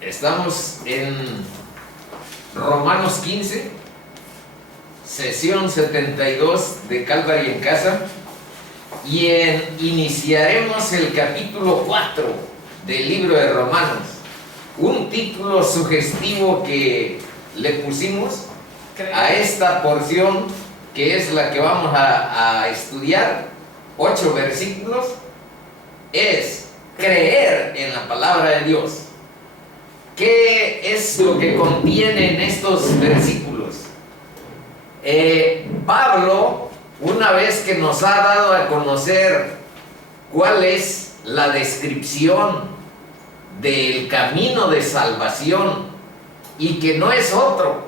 Estamos en Romanos 15, sesión 72 de Calvary en Casa, y iniciaremos el capítulo 4 del libro de Romanos. Un título sugestivo que le pusimos a esta porción, que es la que vamos a estudiar, 8 versículos, es creer en la palabra de Dios. ¿Qué es lo que contiene en estos versículos? Pablo, una vez que nos ha dado a conocer cuál es la descripción del camino de salvación, y que no es otro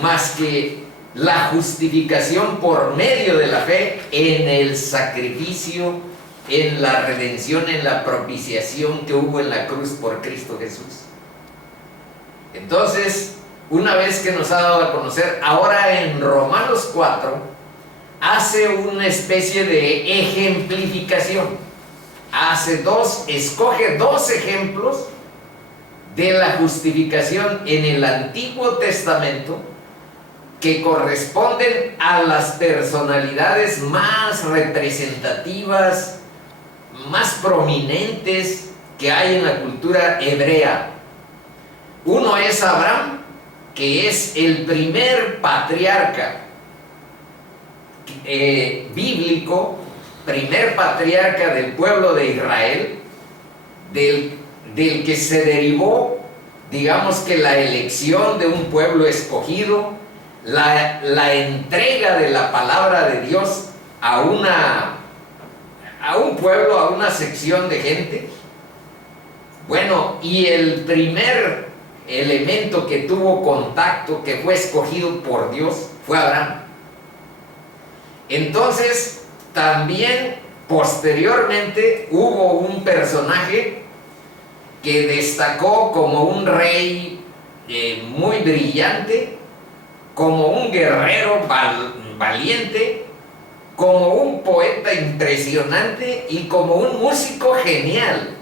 más que la justificación por medio de la fe en el sacrificio, en la redención, en la propiciación que hubo en la cruz por Cristo Jesús. Entonces, una vez que nos ha dado a conocer, ahora en Romanos 4 hace una especie de ejemplificación. Escoge dos ejemplos de la justificación en el Antiguo Testamento que corresponden a las personalidades más representativas, más prominentes que hay en la cultura hebrea. Uno es Abraham, que es el primer patriarca bíblico, primer patriarca del pueblo de Israel, del que se derivó, digamos que la elección de un pueblo escogido, la entrega de la palabra de Dios a un pueblo, a una sección de gente. Bueno, y el primer elemento que tuvo contacto, que fue escogido por Dios, fue Abraham. Entonces, también posteriormente hubo un personaje que destacó como un rey muy brillante, como un guerrero valiente, como un poeta impresionante y como un músico genial.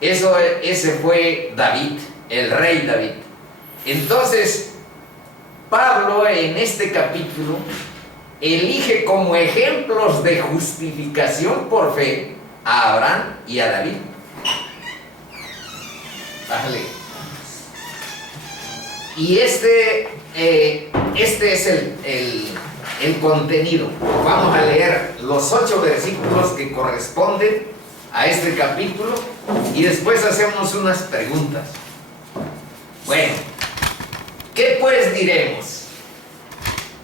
Ese fue David, el rey David. Entonces, Pablo en este capítulo elige como ejemplos de justificación por fe a Abraham y a David. Vale. Y este es el contenido. Vamos a leer los 8 versículos que corresponden a este capítulo y después hacemos unas preguntas. Bueno, ¿qué pues diremos?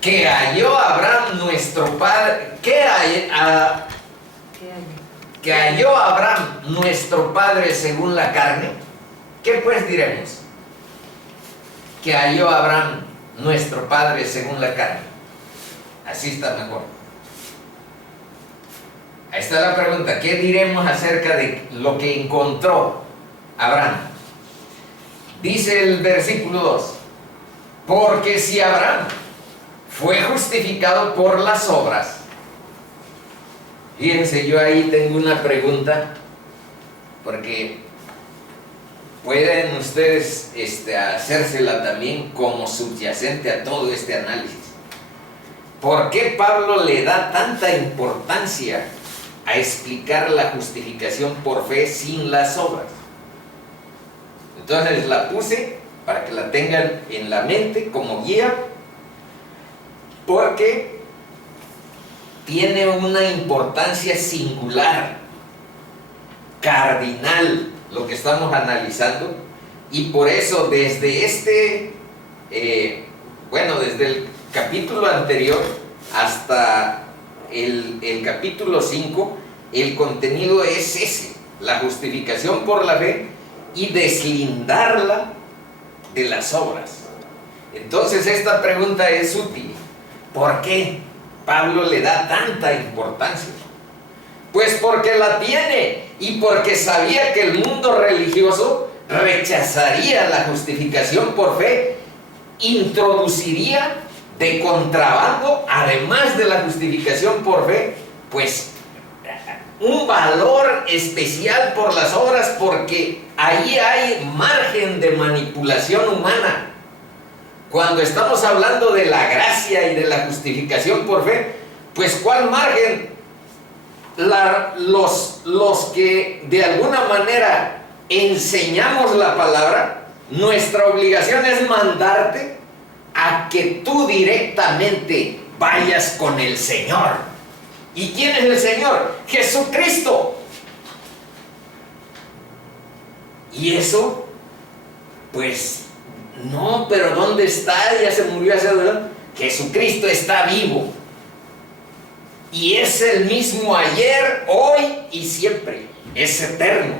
Que halló Abraham nuestro padre, que halló Abraham nuestro padre según la carne. ¿Qué pues diremos? Que halló Abraham nuestro padre según la carne. Así está mejor. Ahí está la pregunta. ¿Qué diremos acerca de lo que encontró Abraham? Dice el versículo 2: porque si Abraham fue justificado por las obras. Fíjense, yo ahí tengo una pregunta, porque pueden ustedes hacérsela también como subyacente a todo este análisis. ¿Por qué Pablo le da tanta importancia a explicar la justificación por fe sin las obras? Entonces la puse para que la tengan en la mente como guía, porque tiene una importancia singular, cardinal, lo que estamos analizando, y por eso desde desde el capítulo anterior hasta el capítulo 5, el contenido es ese: la justificación por la fe y deslindarla de las obras. Entonces esta pregunta es útil. ¿Por qué Pablo le da tanta importancia? Pues porque la tiene, y porque sabía que el mundo religioso rechazaría la justificación por fe, introduciría de contrabando, además de la justificación por fe, pues un valor especial por las obras porque ahí hay margen de manipulación humana. Cuando estamos hablando de la gracia y de la justificación por fe, pues ¿cuál margen? Los que de alguna manera enseñamos la palabra, nuestra obligación es mandarte a que tú directamente vayas con el Señor. ¿Y quién es el Señor? Jesucristo. Y eso, pues, no, pero ¿dónde está? Ya se murió hace rato. Jesucristo está vivo. Y es el mismo ayer, hoy y siempre. Es eterno.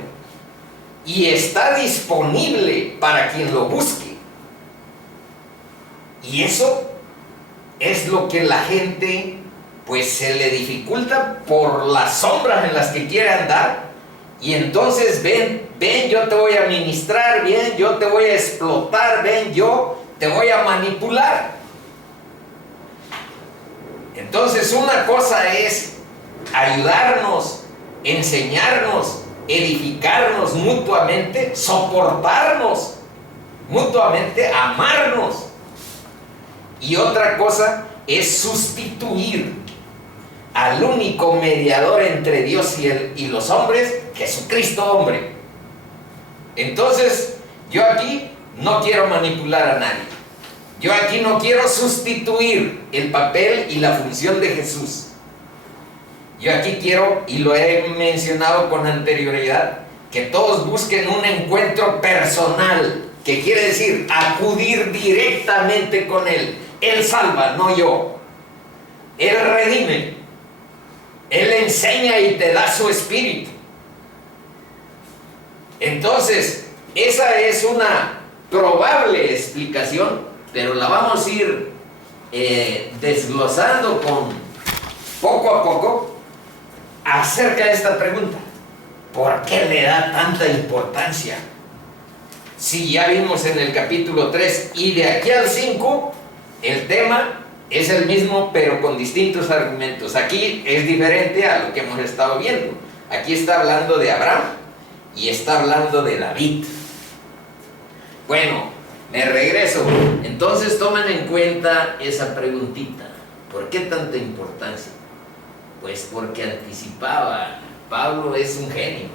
Y está disponible para quien lo busque. Y eso es lo que la gente, pues, se le dificulta por las sombras en las que quiere andar. Y entonces ven, yo te voy a ministrar, bien, yo te voy a explotar, ven, yo te voy a manipular. Entonces una cosa es ayudarnos, enseñarnos, edificarnos mutuamente, soportarnos mutuamente, amarnos. Y otra cosa es sustituir al único mediador entre Dios y los hombres, Jesucristo hombre. Entonces, yo aquí no quiero manipular a nadie. Yo aquí no quiero sustituir el papel y la función de Jesús. Yo aquí quiero, y lo he mencionado con anterioridad, que todos busquen un encuentro personal, que quiere decir acudir directamente con Él. Él salva, no yo. Él redime. Él enseña y te da su espíritu. Entonces, esa es una probable explicación, pero la vamos a ir desglosando poco a poco acerca de esta pregunta. ¿Por qué le da tanta importancia? Si ya vimos en el capítulo 3 y de aquí al 5, el tema es el mismo, pero con distintos argumentos. Aquí es diferente a lo que hemos estado viendo. Aquí está hablando de Abraham y está hablando de David. Bueno, me regreso. Entonces tomen en cuenta esa preguntita. ¿Por qué tanta importancia? Pues porque anticipaba. Pablo es un genio.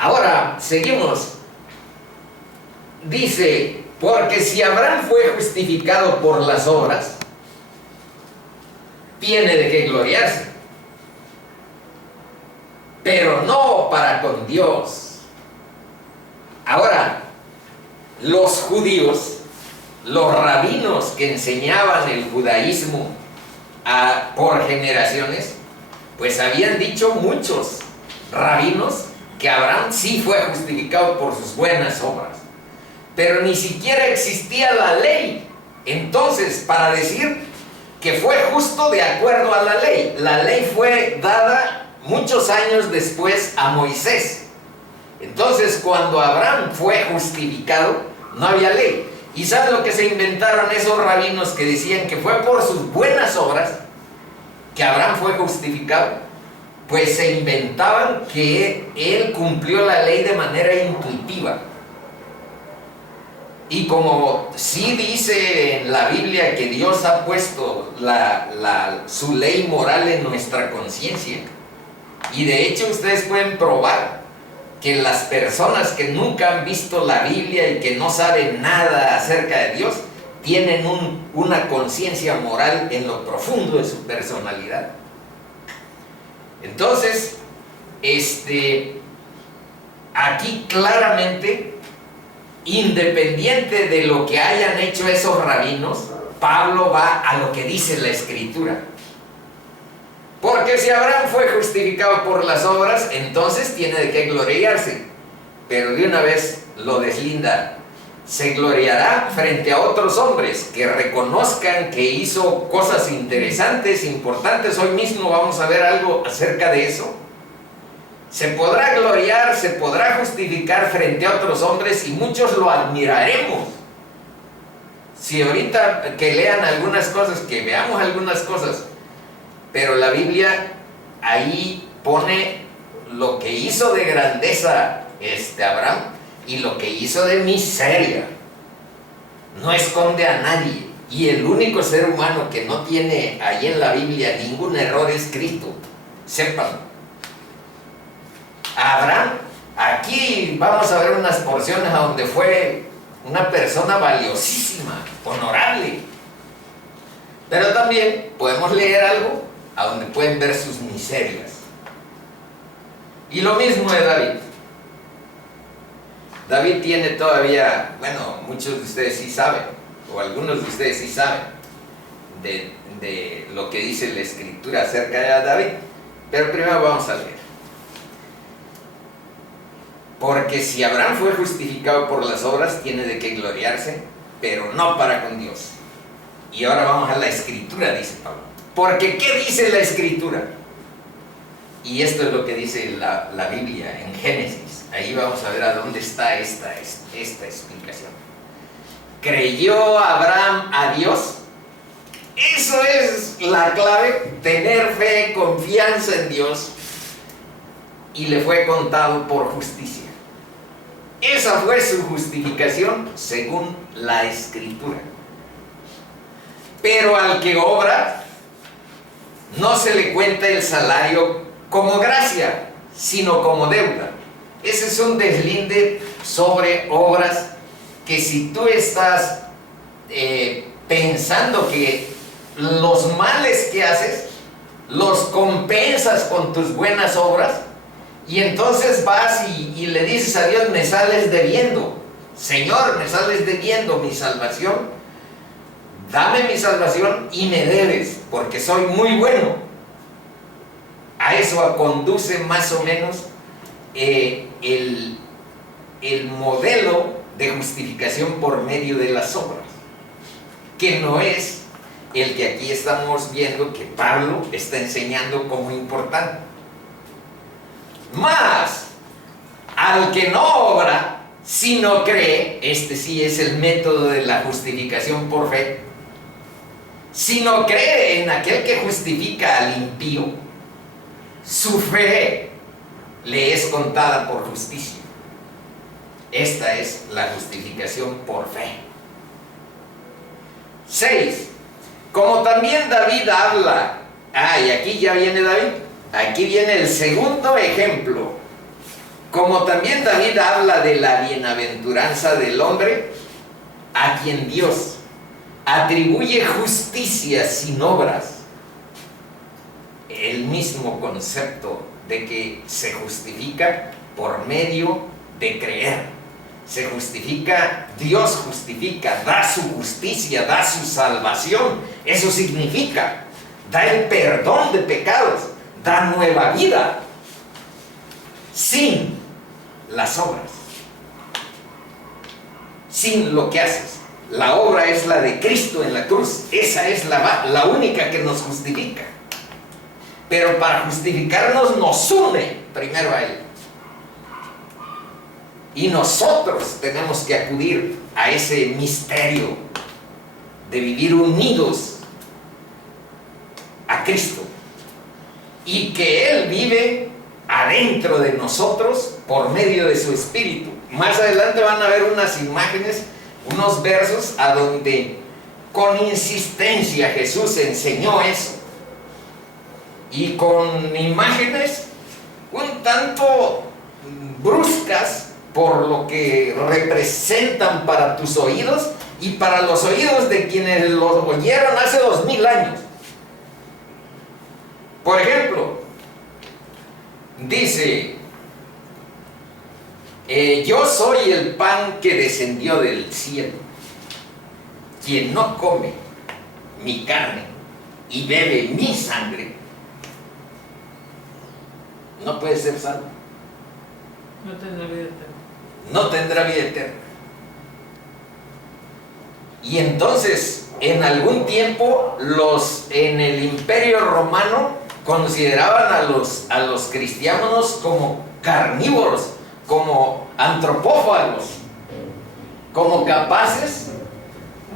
Ahora, seguimos. Dice, porque si Abraham fue justificado por las obras, tiene de qué gloriarse, pero no para con Dios. Ahora, los judíos, los rabinos que enseñaban el judaísmo por generaciones, pues habían dicho muchos rabinos que Abraham sí fue justificado por sus buenas obras, pero ni siquiera existía la ley entonces para decir que fue justo de acuerdo a la ley. La ley fue dada muchos años después a Moisés. Entonces, cuando Abraham fue justificado, no había ley. ¿Y sabes lo que se inventaron esos rabinos que decían que fue por sus buenas obras que Abraham fue justificado? Pues se inventaban que él cumplió la ley de manera intuitiva. Y como sí dice en la Biblia que Dios ha puesto su ley moral en nuestra conciencia, y de hecho ustedes pueden probar que las personas que nunca han visto la Biblia y que no saben nada acerca de Dios, tienen una conciencia moral en lo profundo de su personalidad. Entonces, aquí claramente, independiente de lo que hayan hecho esos rabinos, Pablo va a lo que dice la Escritura. Porque si Abraham fue justificado por las obras, entonces tiene de qué gloriarse. Pero de una vez lo deslinda. Se gloriará frente a otros hombres que reconozcan que hizo cosas interesantes, importantes. Hoy mismo vamos a ver algo acerca de eso. Se podrá gloriar, se podrá justificar frente a otros hombres y muchos lo admiraremos. Si ahorita que lean algunas cosas, que veamos algunas cosas, pero la Biblia ahí pone lo que hizo de grandeza Abraham y lo que hizo de miseria. No esconde a nadie. Y el único ser humano que no tiene ahí en la Biblia ningún error escrito, sépanlo. Abraham, aquí vamos a ver unas porciones a donde fue una persona valiosísima, honorable. Pero también podemos leer algo a donde pueden ver sus miserias. Y lo mismo de David. David tiene todavía, bueno, muchos de ustedes sí saben, o algunos de ustedes sí saben, de lo que dice la Escritura acerca de David. Pero primero vamos a leer. Porque si Abraham fue justificado por las obras, tiene de qué gloriarse, pero no para con Dios. Y ahora vamos a la Escritura, dice Pablo. Porque ¿qué dice la Escritura? Y esto es lo que dice la Biblia en Génesis. Ahí vamos a ver a dónde está esta explicación. ¿Creyó Abraham a Dios? Eso es la clave, tener fe, confianza en Dios. Y le fue contado por justicia. Esa fue su justificación según la Escritura. Pero al que obra, no se le cuenta el salario como gracia, sino como deuda. Ese es un deslinde sobre obras que si tú estás pensando que los males que haces los compensas con tus buenas obras, y entonces vas y le dices a Dios, me sales debiendo, Señor, me sales debiendo mi salvación, dame mi salvación y me debes, porque soy muy bueno. A eso conduce más o menos el modelo de justificación por medio de las obras, que no es el que aquí estamos viendo que Pablo está enseñando como importante. Más, al que no obra, sino cree, este sí es el método de la justificación por fe, sino cree en aquel que justifica al impío, su fe le es contada por justicia. Esta es la justificación por fe. 6. Como también David habla, y aquí ya viene David, aquí viene el segundo ejemplo. Como también David habla de la bienaventuranza del hombre, a quien Dios atribuye justicia sin obras. El mismo concepto de que se justifica por medio de creer. Se justifica, Dios justifica, da su justicia, da su salvación. Eso significa, da el perdón de pecados, da nueva vida, sin las obras, sin lo que haces. La obra es la de Cristo en la cruz, esa es la única que nos justifica. Pero para justificarnos nos une primero a Él. Y nosotros tenemos que acudir a ese misterio de vivir unidos a Cristo. Y que Él vive adentro de nosotros por medio de su Espíritu. Más adelante van a ver unas imágenes, unos versos a donde con insistencia Jesús enseñó eso. Y con imágenes un tanto bruscas por lo que representan para tus oídos y para los oídos de quienes los oyeron hace 2000 años. Por ejemplo, dice, yo soy el pan que descendió del cielo. Quien no come mi carne y bebe mi sangre, no puede ser salvo. No tendrá vida eterna. No tendrá vida eterna. Y entonces, en algún tiempo, en el Imperio Romano consideraban a los cristianos como carnívoros, como antropófagos, como capaces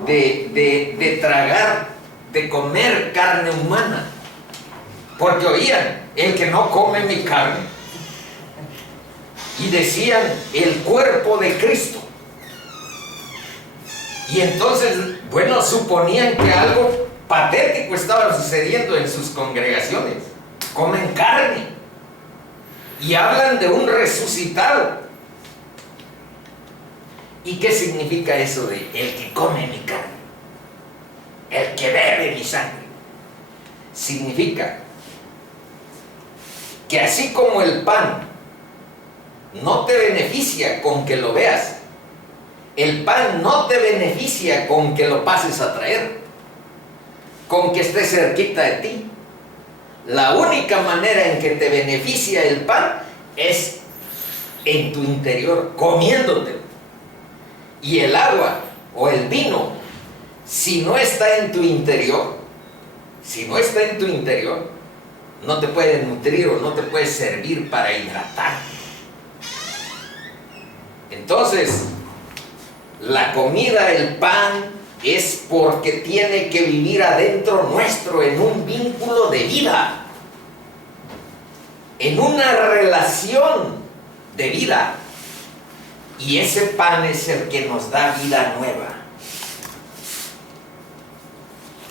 de tragar, de comer carne humana, porque oían el que no come mi carne. Y decían, el cuerpo de Cristo. Y entonces, bueno, suponían que algo patético estaba sucediendo en sus congregaciones. Comen carne y hablan de un resucitado. ¿Y qué significa eso de el que come mi carne, el que bebe mi sangre? Significa que así como el pan no te beneficia con que lo veas, el pan no te beneficia con que lo pases a traer, con que esté cerquita de ti. La única manera en que te beneficia el pan es en tu interior, comiéndotelo. Y el agua o el vino, si no está en tu interior, no te puede nutrir o no te puede servir para hidratar. Entonces, la comida, el pan, es porque tiene que vivir adentro nuestro en un vínculo de vida, en una relación de vida. Y ese pan es el que nos da vida nueva.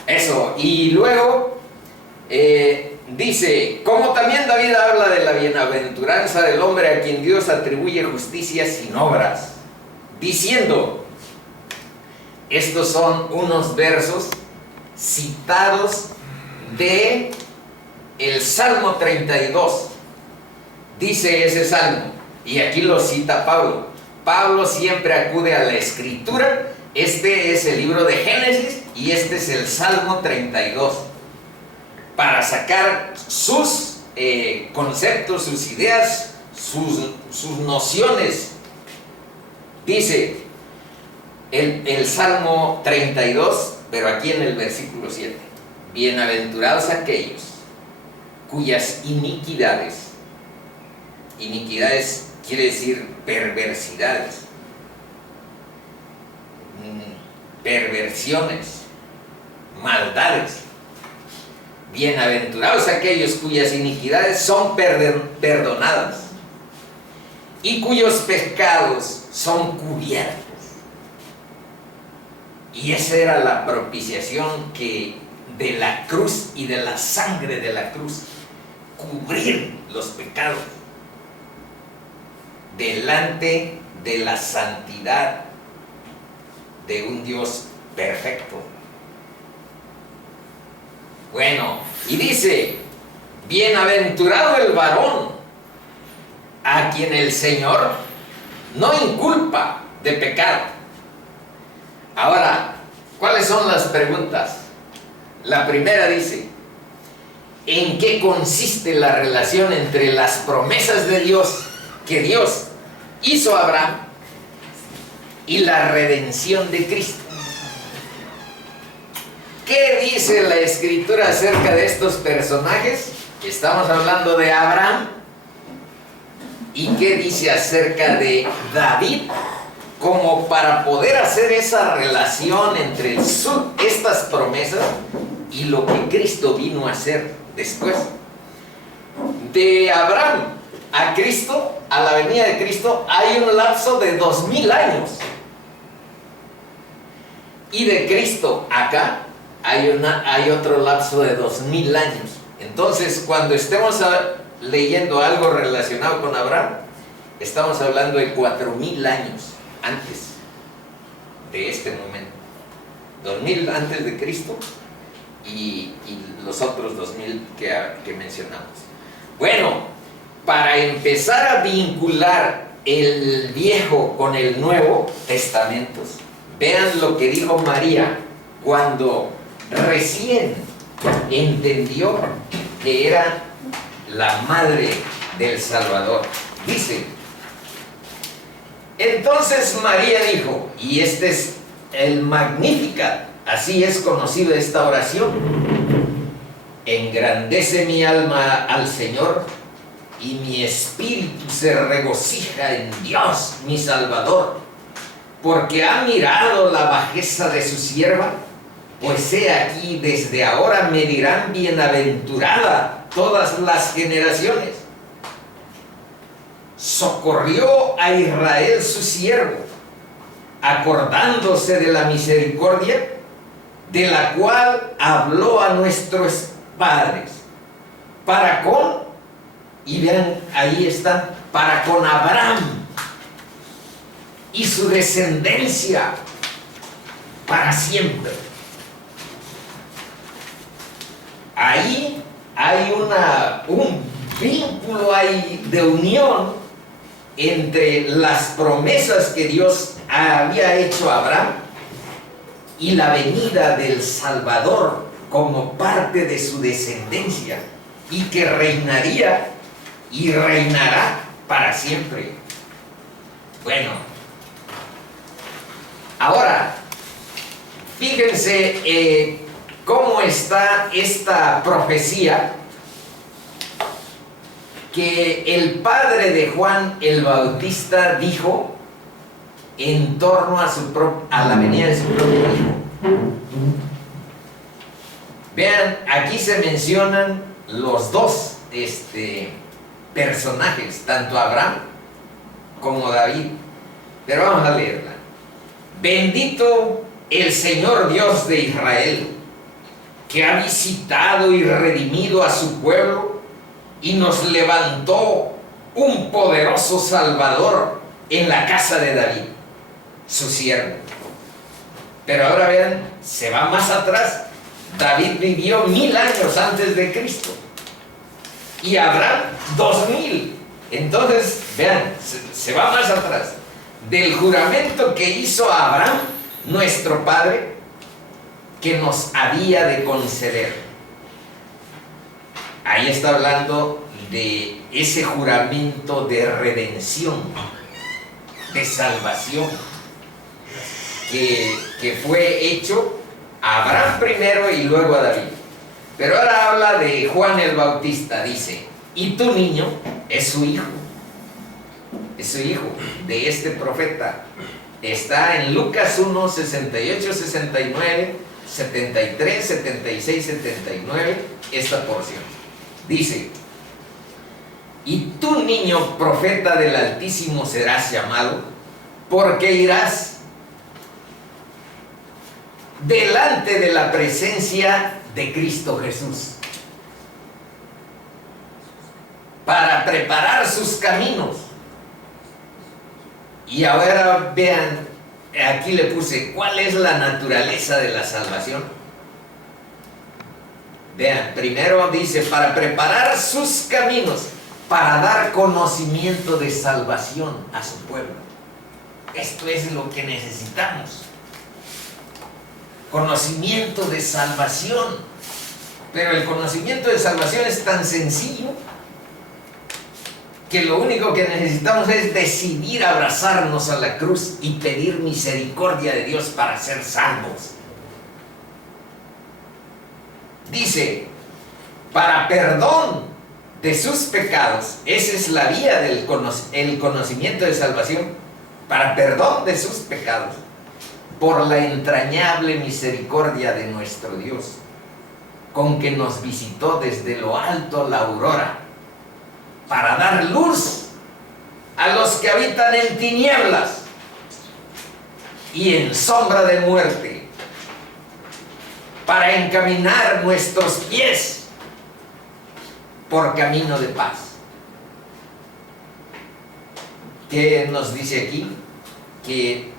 Eso. Y luego dice, como también David habla de la bienaventuranza del hombre a quien Dios atribuye justicia sin obras, diciendo, estos son unos versos citados de el Salmo 32. Dice ese salmo, y aquí lo cita Pablo. Pablo siempre acude a la Escritura. Este es el libro de Génesis y este es el Salmo 32, para sacar sus conceptos, sus ideas, sus nociones. Dice el Salmo 32, pero aquí en el versículo 7, bienaventurados aquellos cuyas iniquidades quiere decir perversidades, perversiones, maldades. Bienaventurados aquellos cuyas iniquidades son perdonadas y cuyos pecados son cubiertos. Y esa era la propiciación de la cruz y de la sangre de la cruz, cubrir los pecados delante de la santidad de un Dios perfecto. Bueno, y dice, bienaventurado el varón a quien el Señor no inculpa de pecado. Ahora, ¿cuáles son las preguntas? La primera dice, ¿en qué consiste la relación entre las promesas de Dios que Dios hizo a Abraham y la redención de Cristo? ¿Qué dice la Escritura acerca de estos personajes? Estamos hablando de Abraham. ¿Y qué dice acerca de David? Como para poder hacer esa relación entre estas promesas y lo que Cristo vino a hacer después. De Abraham a Cristo, a la venida de Cristo, hay un lapso de 2000 años. Y de Cristo acá hay otro lapso de 2000 años. Entonces, cuando estemos leyendo algo relacionado con Abraham, estamos hablando de 4000 años antes de este momento. 2000 antes de Cristo y los otros 2000 que mencionamos. Bueno, para empezar a vincular el Viejo con el Nuevo Testamento, vean lo que dijo María cuando recién entendió que era la madre del Salvador. Dice, entonces María dijo, y este es el Magnificat, así es conocida esta oración: engrandece mi alma al Señor, y mi espíritu se regocija en Dios mi Salvador, porque ha mirado la bajeza de su sierva. Pues he aquí, desde ahora me dirán bienaventurada todas las generaciones. Socorrió a Israel su siervo, acordándose de la misericordia de la cual habló a nuestros padres, para con, y vean, ahí está, para con Abraham y su descendencia para siempre. Ahí hay un vínculo de unión entre las promesas que Dios había hecho a Abraham y la venida del Salvador como parte de su descendencia, y que reinaría y reinará para siempre. Bueno, ahora fíjense cómo está esta profecía que el padre de Juan el Bautista dijo en torno a la venida de su propio hijo. Vean, aquí se mencionan los dos personajes, tanto Abraham como David. Pero vamos a leerla. Bendito el Señor Dios de Israel, que ha visitado y redimido a su pueblo y nos levantó un poderoso Salvador en la casa de David, su siervo. Pero ahora vean, se va más atrás. David vivió 1000 años antes de Cristo y Abraham 2000. Entonces, vean, se va más atrás. Del juramento que hizo a Abraham, nuestro padre, que nos había de conceder. Ahí está hablando de ese juramento de redención, de salvación, que fue hecho a Abraham primero y luego a David. Pero ahora habla de Juan el Bautista, dice, y tu niño es su hijo de este profeta. Está en Lucas 1, 68, 69, 73, 76, 79, esta porción. Dice, y tu niño profeta del Altísimo serás llamado, porque irás delante de la presencia de Cristo Jesús para preparar sus caminos. Y ahora vean, aquí le puse, ¿cuál es la naturaleza de la salvación? Vean, primero dice, para preparar sus caminos, para dar conocimiento de salvación a su pueblo. Esto es lo que necesitamos. Conocimiento de salvación. Pero el conocimiento de salvación es tan sencillo que lo único que necesitamos es decidir abrazarnos a la cruz y pedir misericordia de Dios para ser salvos. Dice, para perdón de sus pecados. Esa es la vía del conocimiento de salvación, para perdón de sus pecados, por la entrañable misericordia de nuestro Dios, con que nos visitó desde lo alto la aurora, para dar luz a los que habitan en tinieblas y en sombra de muerte, para encaminar nuestros pies por camino de paz. ¿Qué nos dice aquí? Que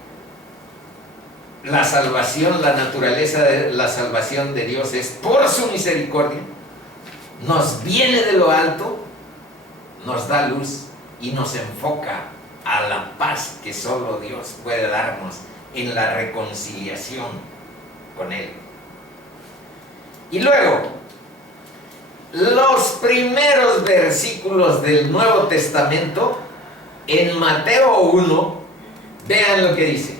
la salvación, la naturaleza de la salvación de Dios es por su misericordia, nos viene de lo alto, nos da luz y nos enfoca a la paz que solo Dios puede darnos en la reconciliación con Él. Y luego, los primeros versículos del Nuevo Testamento, en Mateo 1, vean lo que dice.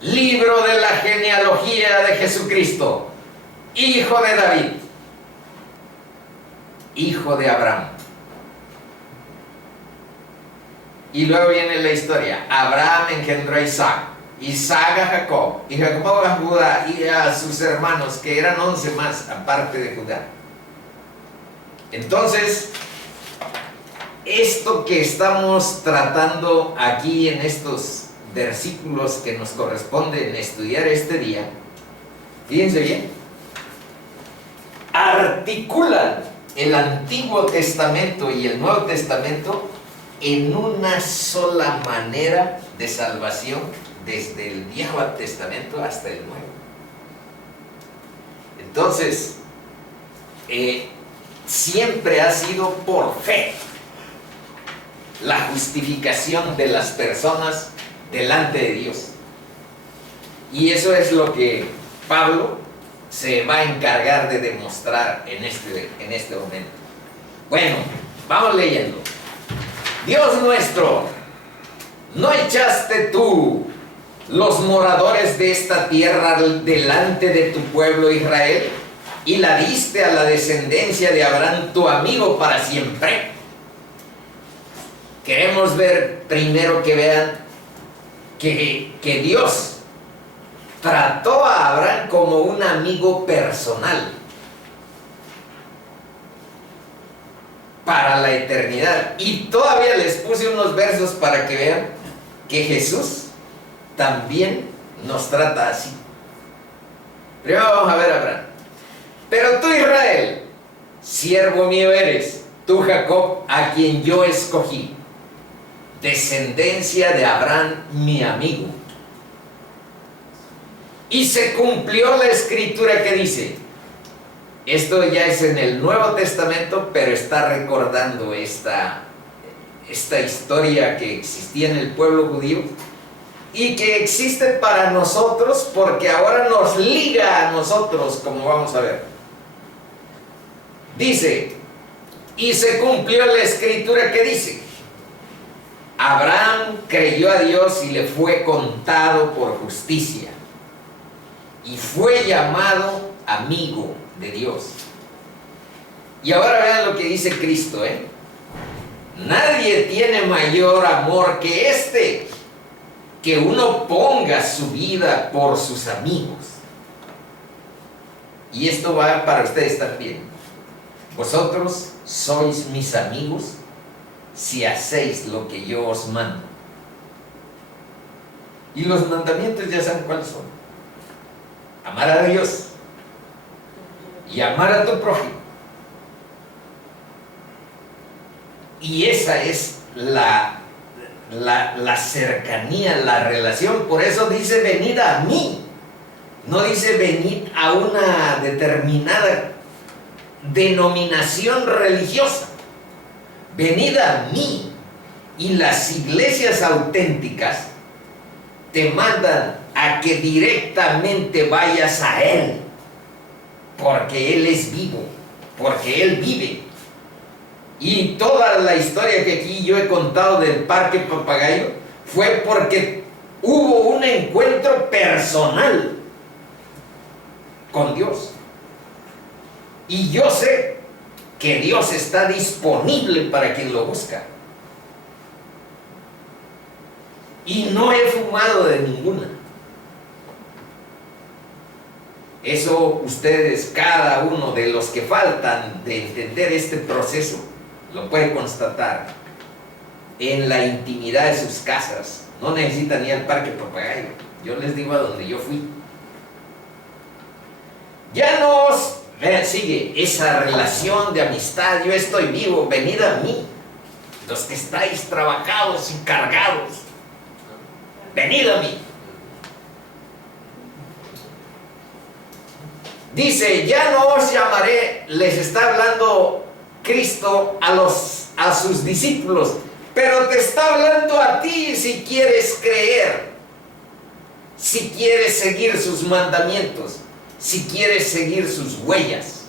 Libro de la genealogía de Jesucristo, hijo de David, hijo de Abraham. Y luego viene la historia. Abraham engendró a Isaac, Isaac a Jacob, y Jacob a Judá, y a sus hermanos, que eran 11 más, aparte de Judá. Entonces, esto que estamos tratando aquí en estos versículos que nos corresponden estudiar este día, fíjense bien, articulan el Antiguo Testamento y el Nuevo Testamento en una sola manera de salvación, desde el Viejo Testamento hasta el Nuevo. Entonces, siempre ha sido por fe la justificación de las personas delante de Dios. Y eso es lo que Pablo se va a encargar de demostrar en este momento. Bueno, vamos leyendo. Dios nuestro, ¿no echaste tú los moradores de esta tierra delante de tu pueblo Israel y la diste a la descendencia de Abraham, tu amigo, para siempre? Queremos ver primero que vean que Dios trató a Abraham como un amigo personal para la eternidad. Y todavía les puse unos versos para que vean que Jesús también nos trata así. Primero vamos a ver a Abraham. Pero tú, Israel, siervo mío eres, tú, Jacob, a quien yo escogí, descendencia de Abraham, mi amigo. Y se cumplió la escritura que dice, esto ya es en el Nuevo Testamento, pero está recordando esta historia que existía en el pueblo judío y que existe para nosotros, porque ahora nos liga a nosotros, como vamos a ver. Dice, y se cumplió la escritura que dice, Abraham creyó a Dios y le fue contado por justicia, y fue llamado amigo de Dios. Y ahora vean lo que dice Cristo, nadie tiene mayor amor que este, que uno ponga su vida por sus amigos. Y esto va para ustedes también. Vosotros sois mis amigos si hacéis lo que yo os mando. Y los mandamientos ya saben cuáles son: amar a Dios y amar a tu prójimo. Y esa es la cercanía, la relación. Por eso dice venid a mí, no dice venid a una determinada denominación religiosa. Venid a mí. Y las iglesias auténticas te mandan a que directamente vayas a Él, porque Él es vivo, porque Él vive. Y toda la historia que aquí yo he contado del Parque Papagayo fue porque hubo un encuentro personal con Dios. Y yo sé que Dios está disponible para quien lo busca. Y no he fumado de ninguna. Eso ustedes, cada uno de los que faltan de entender este proceso, lo puede constatar en la intimidad de sus casas. No necesitan ir al Parque Papagayo. Yo les digo a donde yo fui. Ya nos sigue esa relación de amistad. Yo estoy vivo, venid a mí, los que estáis trabajados y cargados, venid a mí. Dice, ya no os llamaré, les está hablando Cristo a sus discípulos, pero te está hablando a ti si quieres creer, si quieres seguir sus mandamientos, si quieres seguir sus huellas.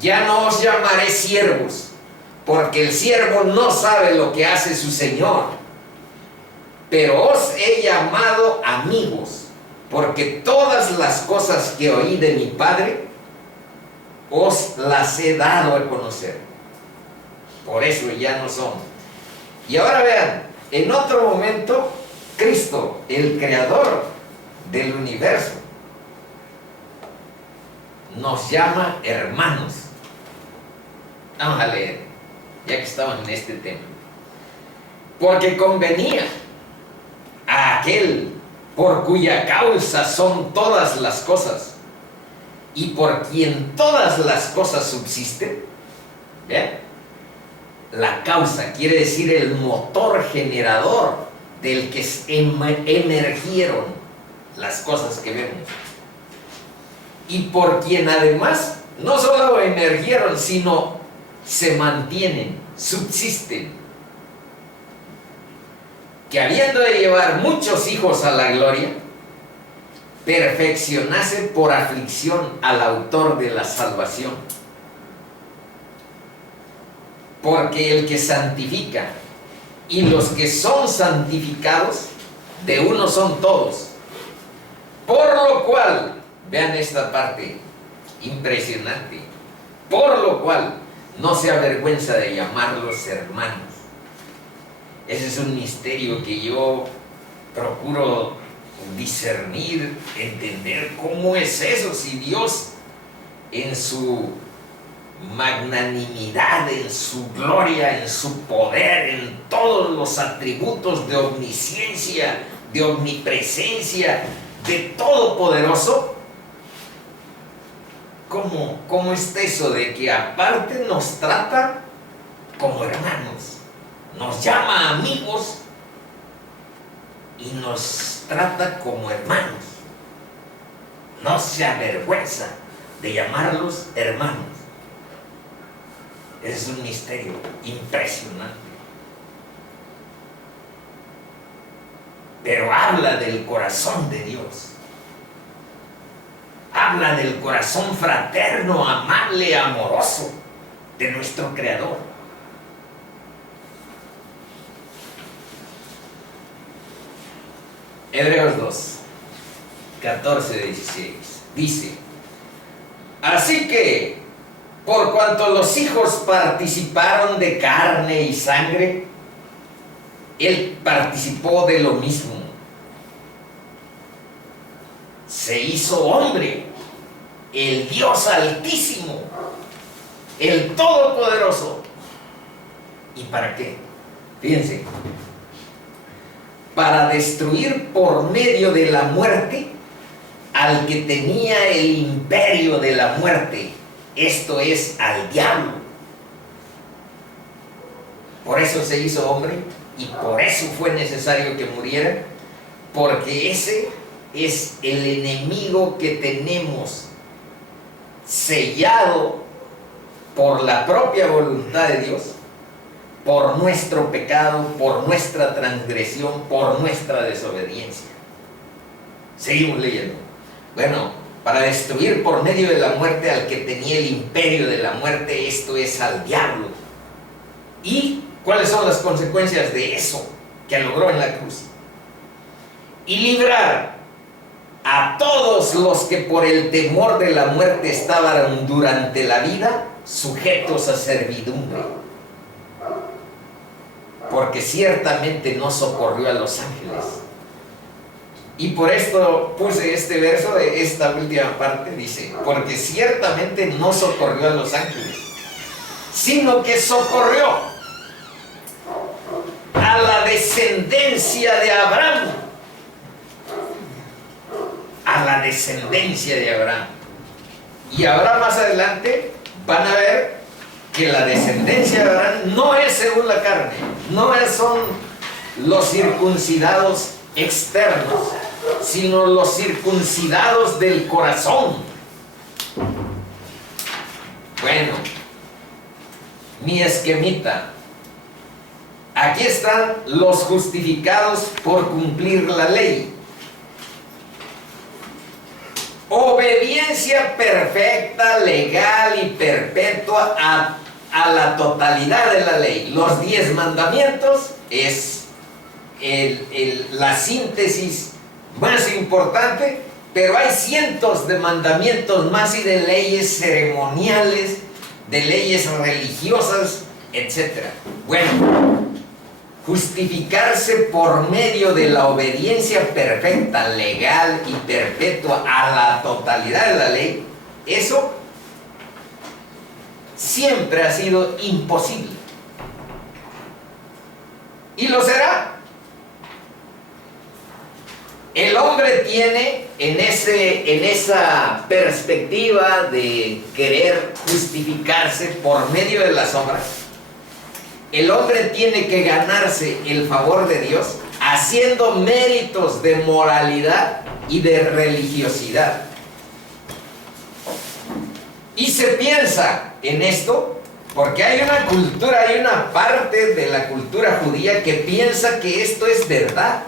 Ya no os llamaré siervos, porque el siervo no sabe lo que hace su Señor, pero os he llamado amigos, porque todas las cosas que oí de mi Padre os las he dado a conocer. Por eso ya no son. Y ahora vean, en otro momento Cristo, el creador del universo, nos llama hermanos. Vamos a leer, ya que estamos en este tema. Porque convenía a aquel por cuya causa son todas las cosas y por quien todas las cosas subsisten. ¿Vean? La causa quiere decir el motor generador del que emergieron las cosas que vemos. Y por quien además no solo emergieron, sino se mantienen, subsisten. Que habiendo de llevar muchos hijos a la gloria, perfeccionase por aflicción al autor de la salvación. Porque el que santifica y los que son santificados, de uno son todos. Por lo cual, vean esta parte impresionante, por lo cual no se avergüenza de llamarlos hermanos. Ese es un misterio que yo procuro discernir, entender cómo es eso, si Dios en su magnanimidad, en su gloria, en su poder, en todos los atributos de omnisciencia, de omnipresencia, de todopoderoso, ¿cómo está eso de que aparte nos trata como hermanos? Nos llama amigos y nos trata como hermanos. No se avergüenza de llamarlos hermanos. Es un misterio impresionante. Pero habla del corazón de Dios. Habla del corazón fraterno, amable, amoroso de nuestro Creador. Hebreos 2, 14-16, dice: así que, por cuanto los hijos participaron de carne y sangre, Él participó de lo mismo. Se hizo hombre, el Dios Altísimo, el Todopoderoso. ¿Y para qué? Fíjense. Para destruir por medio de la muerte al que tenía el imperio de la muerte, esto es, al diablo. Por eso se hizo hombre y por eso fue necesario que muriera, porque ese es el enemigo que tenemos sellado por la propia voluntad de Dios, por nuestro pecado, por nuestra transgresión, por nuestra desobediencia. Seguimos leyendo. Bueno, para destruir por medio de la muerte al que tenía el imperio de la muerte, esto es, al diablo. ¿Y cuáles son las consecuencias de eso que logró en la cruz? Y librar a todos los que por el temor de la muerte estaban durante la vida sujetos a servidumbre. Porque ciertamente no socorrió a los ángeles. Y por esto puse este verso de esta última parte, dice: porque ciertamente no socorrió a los ángeles, sino que socorrió a la descendencia de Abraham. A la descendencia de Abraham. Y ahora más adelante van a ver que la descendencia de Abraham no es según la carne, son los circuncidados externos, sino los circuncidados del corazón. Bueno, mi esquemita. Aquí están los justificados por cumplir la ley. Obediencia perfecta, legal y perpetua a la totalidad de la ley. Los 10 mandamientos es la síntesis más importante, pero hay cientos de mandamientos más y de leyes ceremoniales, de leyes religiosas, etc. Bueno, justificarse por medio de la obediencia perfecta, legal y perpetua a la totalidad de la ley, eso siempre ha sido imposible. Y lo será. El hombre tiene en esa perspectiva de querer justificarse por medio de las obras, el hombre tiene que ganarse el favor de Dios haciendo méritos de moralidad y de religiosidad. Y se piensa en esto porque hay una cultura, hay una parte de la cultura judía que piensa que esto es verdad.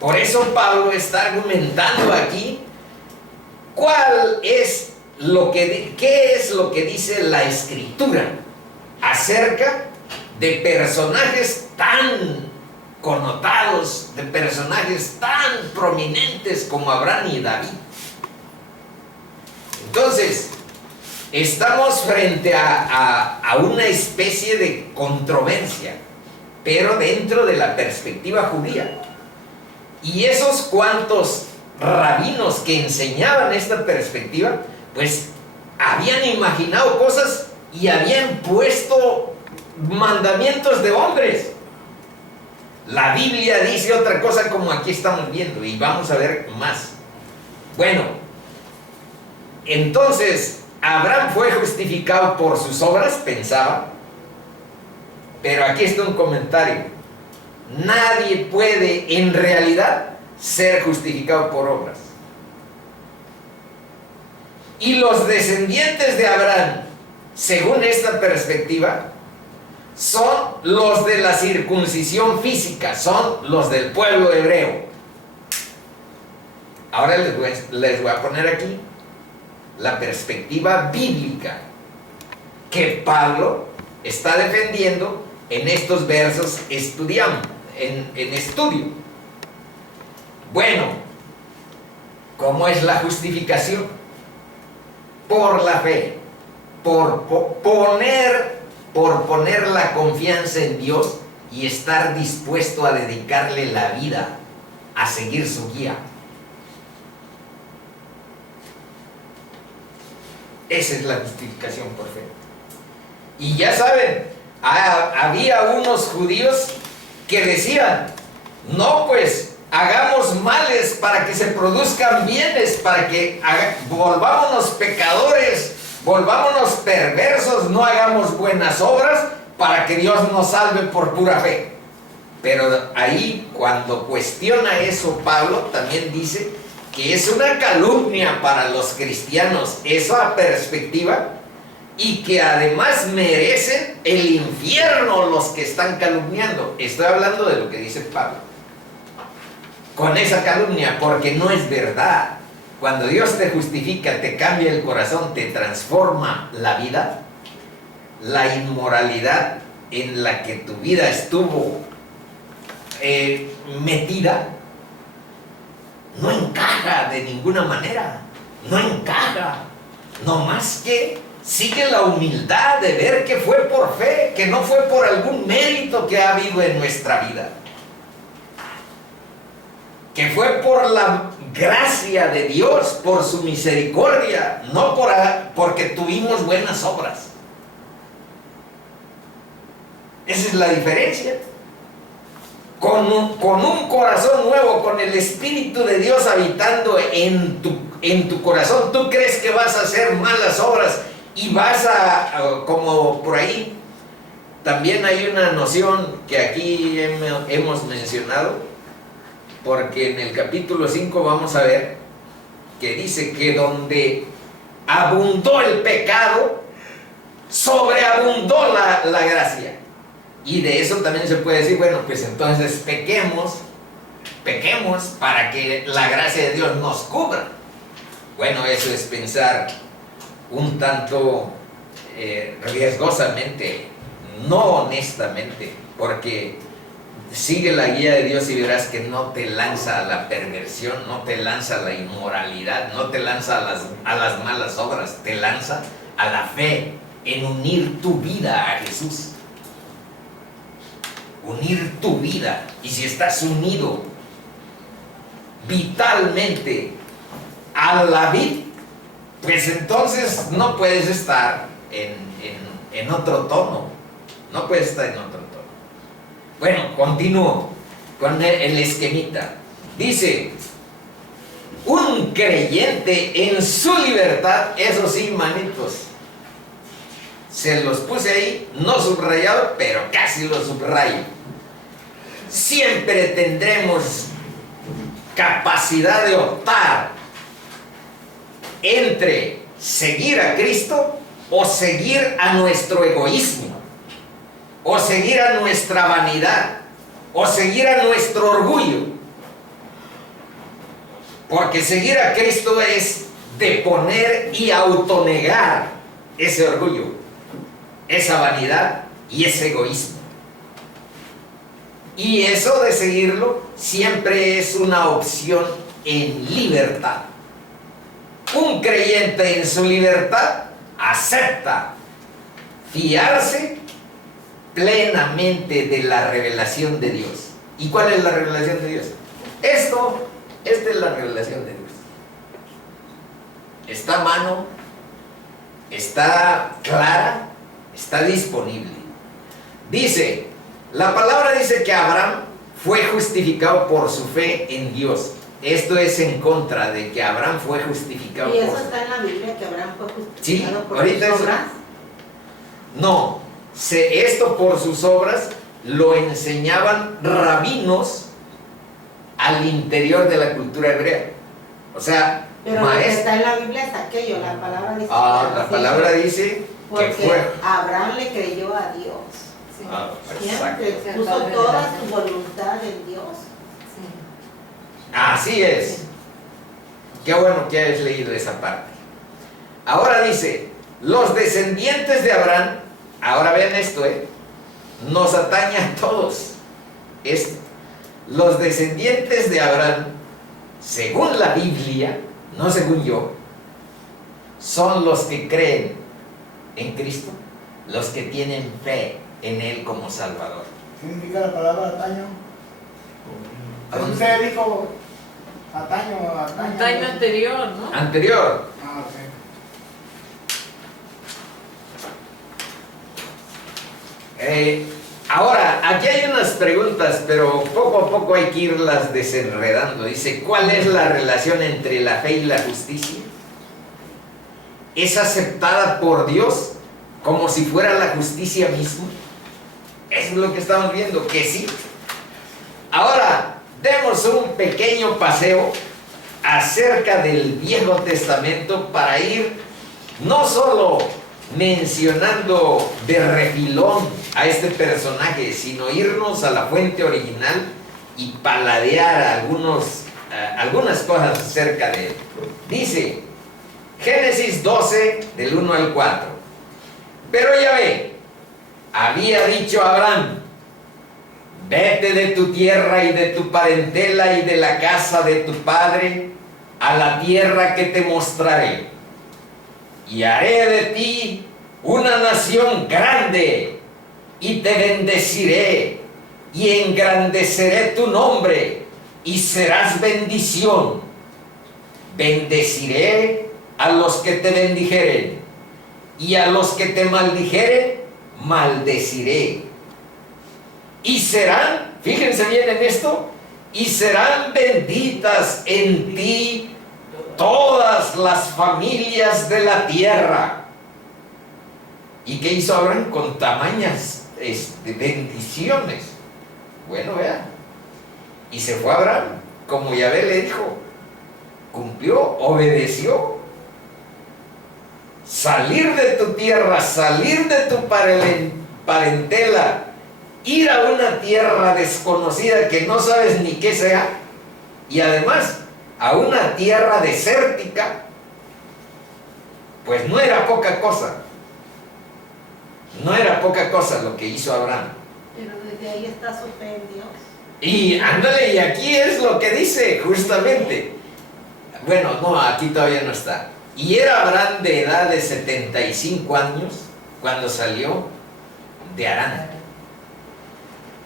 Por eso Pablo está argumentando aquí qué es lo que dice la Escritura acerca de personajes tan connotados, de personajes tan prominentes como Abraham y David. Entonces, estamos frente a una especie de controversia, pero dentro de la perspectiva judía. Y esos cuantos rabinos que enseñaban esta perspectiva, pues habían imaginado cosas y habían puesto mandamientos de hombres. La Biblia dice otra cosa, como aquí estamos viendo, y vamos a ver más. Bueno, entonces Abraham fue justificado por sus obras, pensaba, pero aquí está un comentario. Nadie puede en realidad ser justificado por obras. Y los descendientes de Abraham, según esta perspectiva, son los de la circuncisión física, son los del pueblo hebreo. Ahora les voy a poner aquí la perspectiva bíblica que Pablo está defendiendo en estos versos en estudio. Bueno, ¿cómo es la justificación? Por la fe, por poner la confianza en Dios y estar dispuesto a dedicarle la vida a seguir su guía. Esa es la justificación por fe. Y ya saben, había unos judíos que decían, no, pues hagamos males para que se produzcan bienes, para que volvámonos pecadores, volvámonos perversos, no hagamos buenas obras para que Dios nos salve por pura fe. Pero ahí, cuando cuestiona eso, Pablo también dice que es una calumnia para los cristianos esa perspectiva, y que además merecen el infierno los que están calumniando. Estoy hablando de lo que dice Pablo con esa calumnia, porque no es verdad. Cuando Dios te justifica, te cambia el corazón, te transforma la vida, la inmoralidad en la que tu vida estuvo metida no encaja de ninguna manera, no encaja, no más que sigue la humildad de ver que fue por fe, que no fue por algún mérito que ha habido en nuestra vida, que fue por la gracia de Dios, por su misericordia, no porque tuvimos buenas obras. Esa es la diferencia. Con un corazón nuevo, con el Espíritu de Dios habitando en tu corazón, tú crees que vas a hacer malas obras y vas como por ahí. También hay una noción que aquí hemos mencionado, porque en el capítulo 5 vamos a ver que dice que donde abundó el pecado, sobreabundó la gracia. Y de eso también se puede decir, bueno, pues entonces pequemos para que la gracia de Dios nos cubra. Bueno, eso es pensar un tanto riesgosamente, no honestamente, porque sigue la guía de Dios y verás que no te lanza a la perversión, no te lanza a la inmoralidad, no te lanza a las malas obras, te lanza a la fe en unir tu vida a Jesús. unir tu vida. Y si estás unido vitalmente a la vid, pues entonces no puedes estar en otro tono. No puedes estar en otro tono. Bueno, continúo con el esquemita. Dice, un creyente en su libertad, eso sí, manitos, se los puse ahí, no subrayado, pero casi lo subrayo. Siempre tendremos capacidad de optar entre seguir a Cristo o seguir a nuestro egoísmo, o seguir a nuestra vanidad, o seguir a nuestro orgullo. Porque seguir a Cristo es deponer y autonegar ese orgullo, esa vanidad y ese egoísmo. Y eso de seguirlo siempre es una opción en libertad. Un creyente en su libertad acepta fiarse plenamente de la revelación de Dios. ¿Y cuál es la revelación de Dios? Esta es la revelación de Dios. Está a mano, está clara, está disponible. Dice, la palabra dice que Abraham fue justificado por su fe en Dios. Esto es en contra de que Abraham fue justificado. ¿Y eso por está en la Biblia, que Abraham fue justificado sí, por ahorita sus eso. obras? No, esto por sus obras lo enseñaban rabinos al interior de la cultura hebrea. O sea, Pero lo que está en la Biblia es aquello, la palabra dice. la palabra dice que porque fue. Abraham le creyó a Dios. Sí. Siempre Exacto. puso toda su voluntad en Dios. Así es. Qué bueno que hayas leído esa parte. Ahora dice, los descendientes de Abraham, ahora vean esto, nos atañe a todos. Los descendientes de Abraham, según la Biblia, no según yo, son los que creen en Cristo, los que tienen fe en Él como Salvador. ¿Qué significa la palabra ataño? Usted dijo ataño. Antaño anterior, ¿no? Anterior. Ah, ok. Ahora, aquí hay unas preguntas, pero poco a poco hay que irlas desenredando. Dice, ¿cuál es la relación entre la fe y la justicia? ¿Es aceptada por Dios como si fuera la justicia misma? Eso es lo que estamos viendo, que sí. Ahora, demos un pequeño paseo acerca del Viejo Testamento para ir no solo mencionando de refilón a este personaje, sino irnos a la fuente original y paladear algunas cosas acerca de él. Dice, Génesis 12, del 1 al 4. Pero Yahvé había dicho a Abraham, vete de tu tierra y de tu parentela y de la casa de tu padre a la tierra que te mostraré, y haré de ti una nación grande, y te bendeciré, y engrandeceré tu nombre, y serás bendición. Bendeciré a los que te bendijeren, y a los que te maldijeren, maldeciré. Y serán, fíjense bien en esto, y serán benditas en ti todas las familias de la tierra. ¿Y qué hizo Abraham con tamañas bendiciones? Bueno, vean. Y se fue Abraham, como Yahvé le dijo. Cumplió, obedeció. Salir de tu tierra, salir de tu parentela, ir a una tierra desconocida que no sabes ni qué sea, y además a una tierra desértica, pues no era poca cosa. No era poca cosa lo que hizo Abraham. Pero desde ahí está su fe en Dios. Y ándale, y aquí es lo que dice justamente. Bueno, no, aquí todavía no está. Y era Abraham de edad de 75 años cuando salió de Harán.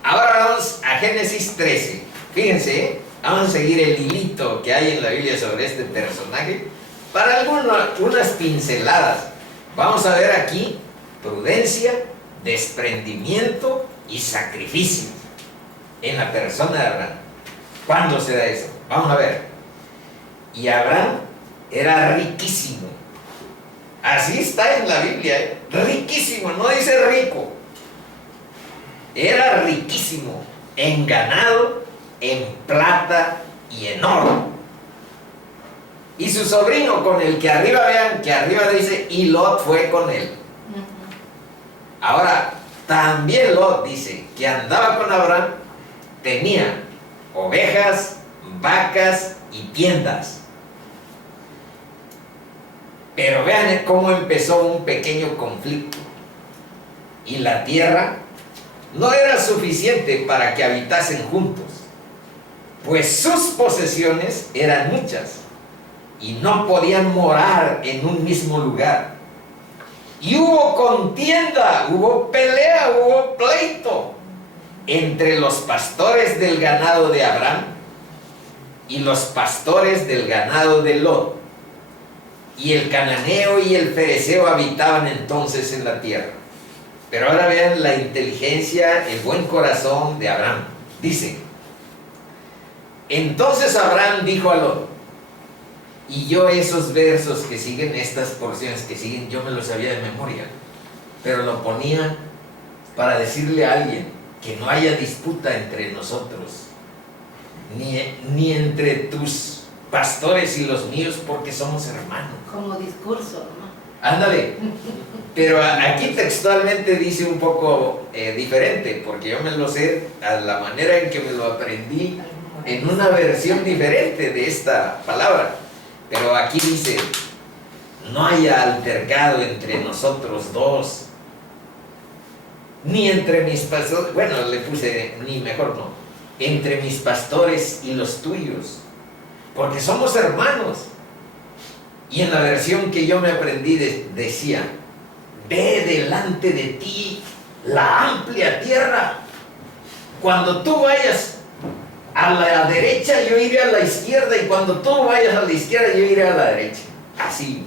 Ahora Ahora vamos a Génesis 13. Fíjense, vamos a seguir el hilito que hay en la Biblia sobre este personaje. Para unas pinceladas. Vamos a ver aquí prudencia, desprendimiento y sacrificio en la persona de Abraham. ¿Cuándo se da eso? Vamos a ver. Y Abraham era riquísimo. Así está en la Biblia, ¿eh? Riquísimo, no dice rico. Era riquísimo en ganado, en plata y en oro. Y su sobrino, con el que arriba, vean que arriba dice, y Lot fue con él. Ahora, también Lot dice que andaba con Abraham, tenía ovejas, vacas y tiendas. Pero vean cómo empezó un pequeño conflicto. Y la tierra no era suficiente para que habitasen juntos, pues sus posesiones eran muchas y no podían morar en un mismo lugar. Y hubo contienda, hubo pelea, hubo pleito entre los pastores del ganado de Abraham y los pastores del ganado de Lot. Y el cananeo y el fereceo habitaban entonces en la tierra. Pero ahora vean la inteligencia, el buen corazón de Abraham. Dice, entonces Abraham dijo a Lot, y yo esos versos que siguen, estas porciones que siguen, yo me los sabía de memoria, pero lo ponía para decirle a alguien que no haya disputa entre nosotros, ni entre tus pastores y los míos, porque somos hermanos. Como discurso, ¿no? Ándale. Pero aquí textualmente dice un poco diferente, porque yo me lo sé a la manera en que me lo aprendí en una versión diferente de esta palabra. Pero aquí dice, no haya altercado entre nosotros dos, ni entre mis pastores, bueno, le puse, ni mejor no, entre mis pastores y los tuyos, porque somos hermanos. Y en la versión que yo me aprendí decía, ve delante de ti la amplia tierra. Cuando tú vayas a la derecha, yo iré a la izquierda, y cuando tú vayas a la izquierda, yo iré a la derecha. Así.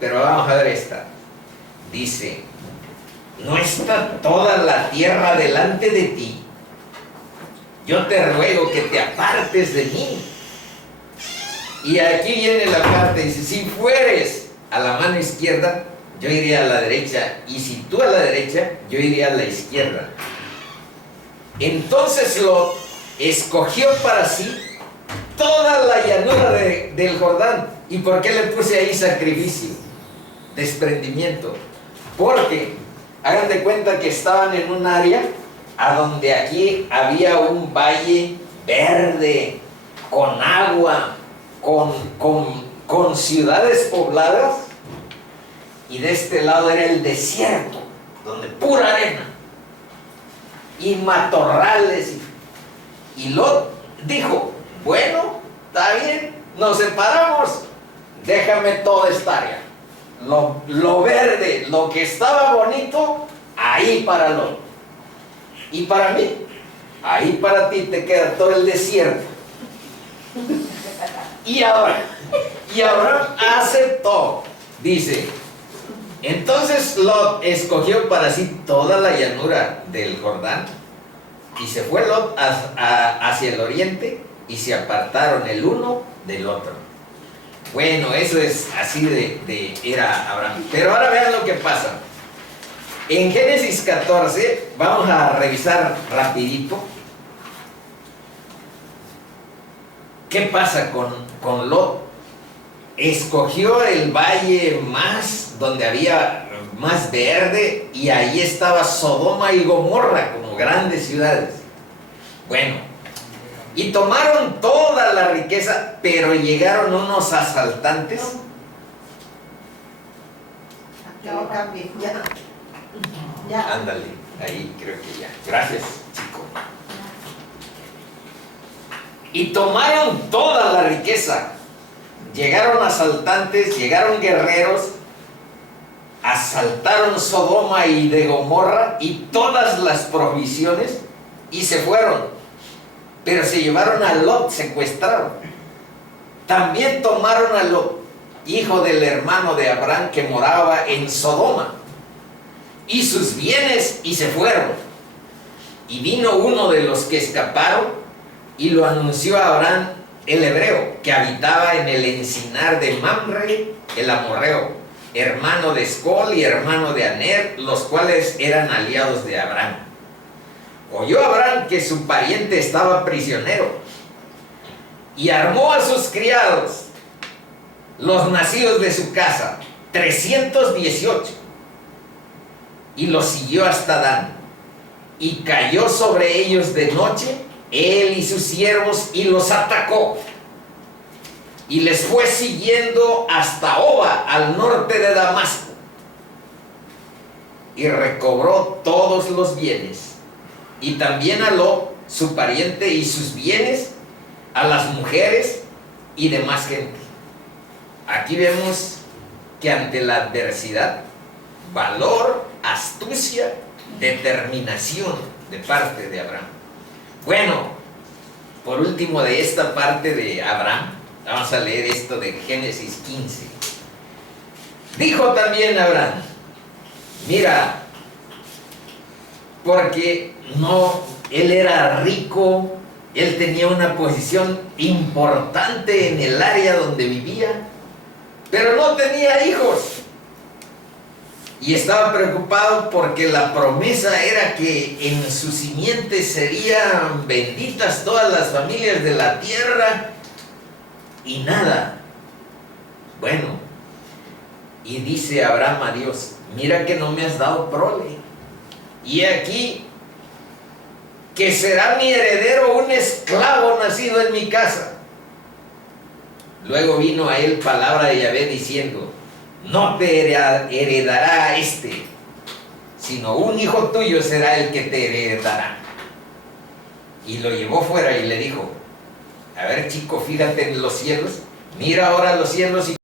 Pero vamos a ver esta. Dice, ¿no está toda la tierra delante de ti? Yo te ruego que te apartes de mí. Y aquí viene la parte, dice, si fueres a la mano izquierda, yo iré a la derecha, y si tú a la derecha, yo iré a la izquierda. Entonces Lot escogió para sí toda la llanura del Jordán. ¿Y por qué le puse ahí sacrificio? Desprendimiento. Porque hagan de cuenta que estaban en un área a donde aquí había un valle verde, con agua, con ciudades pobladas, y de este lado era el desierto, donde pura arena y matorrales. Y Lot dijo, bueno, está bien, nos separamos, déjame toda esta área, lo verde, lo que estaba bonito, ahí para Lot, y para mí, ahí para ti te queda todo el desierto. Y Abraham aceptó. Dice, entonces Lot escogió para sí toda la llanura del Jordán, y se fue Lot hacia el oriente, y se apartaron el uno del otro. Bueno, eso es así era Abraham. Pero ahora vean lo que pasa. En Génesis 14, vamos a revisar rapidito. ¿Qué pasa con Lot? Escogió el valle donde había más verde, y ahí estaba Sodoma y Gomorra como grandes ciudades. Bueno, y tomaron toda la riqueza, pero llegaron unos asaltantes. No cambie, ya. Ya. Ándale, ahí creo que ya. Gracias, chico. Y tomaron toda la riqueza. Llegaron asaltantes, llegaron guerreros, asaltaron Sodoma y de Gomorra y todas las provisiones, y se fueron, pero se llevaron a Lot secuestrado. También tomaron a Lot, hijo del hermano de Abraham que moraba en Sodoma, y sus bienes, y se fueron. Y vino uno de los que escaparon y lo anunció a Abraham el hebreo, que habitaba en el encinar de Mamre el amorreo, hermano de Escol y hermano de Aner, los cuales eran aliados de Abraham. Oyó Abraham que su pariente estaba prisionero, y armó a sus criados, los nacidos de su casa, 318, y los siguió hasta Dan, y cayó sobre ellos de noche, él y sus siervos, y los atacó, y les fue siguiendo hasta Oba, al norte de Damasco, y recobró todos los bienes, y también a Lot, su pariente, y sus bienes, a las mujeres y demás gente. Aquí vemos que ante la adversidad, valor, astucia, determinación de parte de Abraham. Bueno, por último de esta parte de Abraham, vamos a leer esto de Génesis 15. Dijo también Abraham, mira, porque él era rico, él tenía una posición importante en el área donde vivía, pero no tenía hijos. Y estaba preocupado porque la promesa era que en su simiente serían benditas todas las familias de la tierra, y nada. Bueno, y dice Abraham a Dios, mira que no me has dado prole, y aquí que será mi heredero un esclavo nacido en mi casa. Luego vino a él palabra de Yahvé diciendo, no te heredará este, sino un hijo tuyo será el que te heredará. Y lo llevó fuera y le dijo, a ver chico, fíjate en los cielos, mira ahora los cielos y